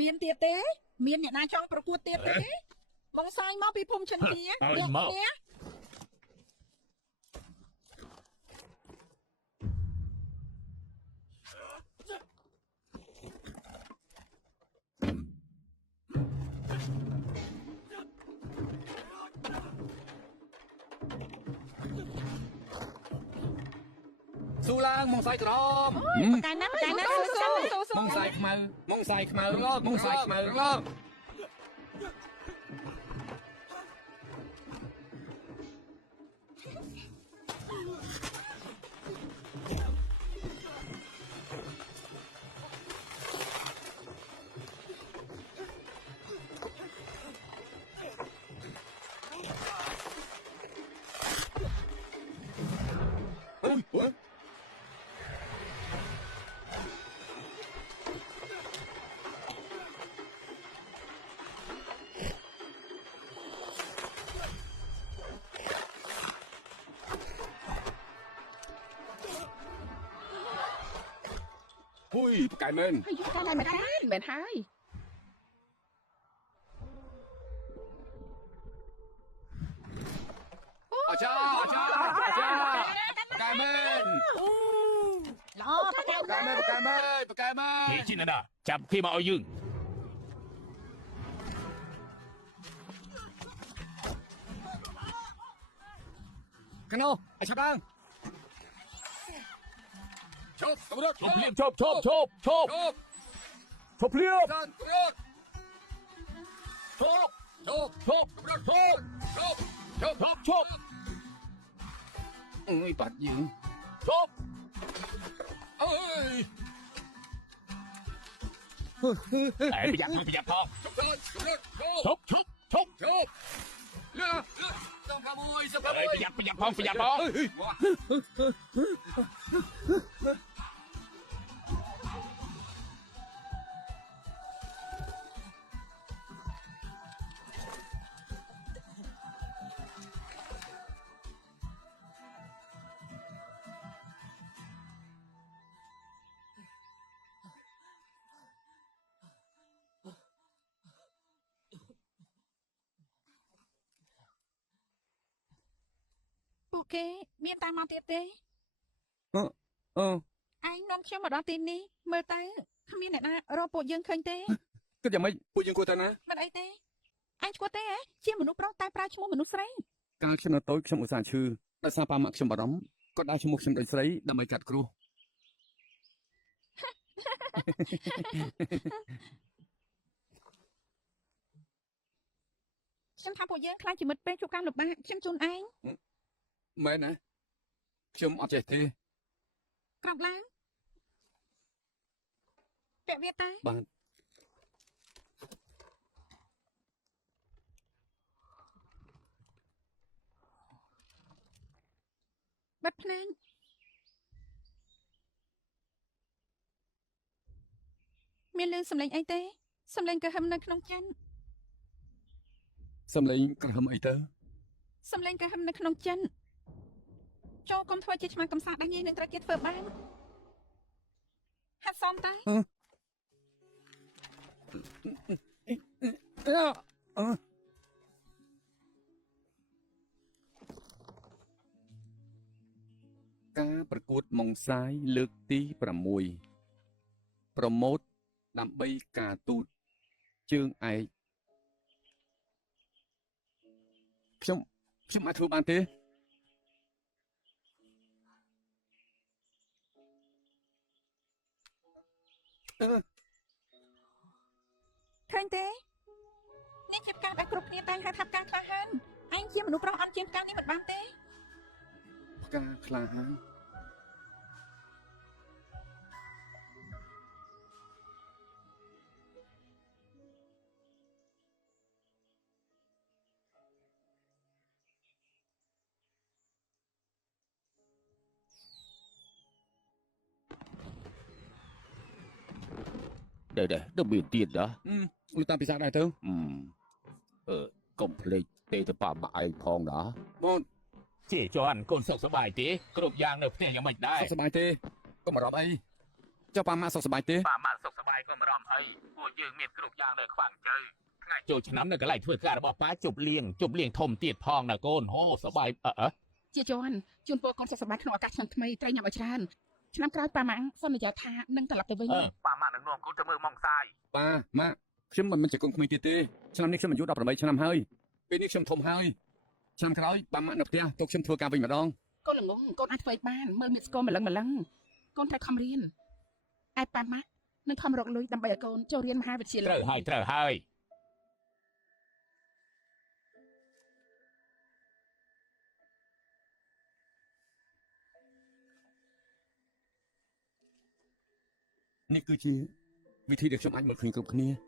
មានទៀតទេមានអ្នកណាចង់ប្រកួតទៀតទេបងសាយមកពីភូមិចិនគាមកគ្នាស៊ូឡើងមកសាយក្រម កាយណាស់មកសាយខ្មៅមកសាយខ្មៅមកសាយខ្មៅឡងហ៊ុយប្រកែមែន ហើយយកតែមិនហើយអាចារ្យប្រកែមែនល្អប្រកែមែន ហេជីណាដាចាប់គេមកឲ្យយើង កណោឲ្យឆាប់ឡើងឈប់ទៅរត់ ឈប់ភ្លាមឈប់ភ្លាម ឈប់ឈប់ឈប់ ឈប់ រត់អើយបាត់យើង ឈប់ អើយ តែប្រយ័ត្នផង រត់ ឈប់ លើសំកាមួយ ប្រយ័ត្នផង ពួកគេមានតាមមកទៀតទេ អឺ ឯងនាំខ្ញុំមកដល់ទីនេះមើលទៅគ្មានអ្នកណារកពួកយើងឃើញទេ គិតយ៉ាងម៉េចពួកយើងគួរទៅណា មិនអីទេឯងឈ្មោះទេហ៎ជាមនុស្សប្រុសតែប្រើឈ្មោះមនុស្សស្រី កាលខ្ញុំនៅតូចខ្ញុំឧស្សាហ៍ឈឺដោយសារប៉ាម៉ាក់ខ្ញុំបារម្ភគាត់ដាក់ឈ្មោះខ្ញុំដូចស្រីដើម្បីកាត់គ្រោះ ខ្ញុំថាពួកយើងខ្លាចជាមិត្តពេលជួបការលំបាកខ្ញុំជូនឯង មែនណាខ្ញុំអត់ចេះទេ ក្រោកឡើងពាក់វាតែ បាទ បិទភ្នែកមានលឺសំឡេងអីទេសំឡេងក្រហមនៅក្នុងចិន សំឡេងក្រហមអីទៅ សំឡេងក្រហមនៅក្នុងចិនចូលកុំធ្វើជាឆ្មាកំសាដាញ់នឹងត្រូវគេធ្វើបានហាត់សមតែ ការប្រកួតម៉ុងសាយលើកទី6ប្រម៉ូទដើម្បីការទូតជើងឯកខ្ញុំអាចធ្វើបានទេ ឃើញទេនេះជាការដែលគ្រប់គ្នាតែងហៅថាការក្លាហានឯងជាមនុស្សប្រុសអត់ជាងការនេះមិនបានទេ ផ្កាក្លាហាន Đây, nó bị tiền đó. លោកតាមពិសាដែរទៅ កុំភ្លេចទេទៅប៉ាម៉ាក់ឯងផងណា បង ជាcho ăn កូនសុខសប្បាយទេគ្រប់យ៉ាងនៅផ្ទះយ៉ាងម៉េចដែរ សុខសប្បាយទេកុំបារម្ភអីចុះប៉ាម៉ាក់សុខសប្បាយទេ ប៉ាម៉ាក់សុខ យើងមានគ្រប់យ៉ាងនៅខ្វាំងជើថ្ងៃចូលឆ្នាំនៅកន្លែងធ្វើការរបស់ប៉ាជប់លៀងធំទៀតផងណាកូនហូសบายជាជន់ជូនពរកូនសុខសប្បាយក្នុងឱកាសឆ្នាំថ្មីត្រូវញ៉ាំឲ្យច្រើនឆ្នាំក្រោយប៉ាម៉ាំងសន្យាថានឹងត្រឡប់ទៅវិញ ប៉ាម៉ាក់នឹងនាំកូនទៅមើលម៉ងសាយ ប៉ាម៉ាក់ខ្ញុំមិនជាកូនក្មេងទៀតទេឆ្នាំនេះខ្ញុំអាយុ18ឆ្នាំហើយពេលនេះខ្ញុំធំហើយឆ្នាំក្រោយប៉ាម៉ាក់នៅផ្ទះទុកខ្ញុំធ្វើការវិញម្ដង កូនល្ងងកូនអាចធ្វើបានមើលមានស្គមម្លឹងកូនត្រូវខំរៀនឯប៉ាម៉ាក់នឹងខំរកលុយដើម្បីឲ្យកូនចូលរៀនមហាវិទ្យាល័យ ត្រូវហើយ នេះគឺជាវិធីដែលខ្ញុំអាចមើលឃើញគ្រប់គ្នា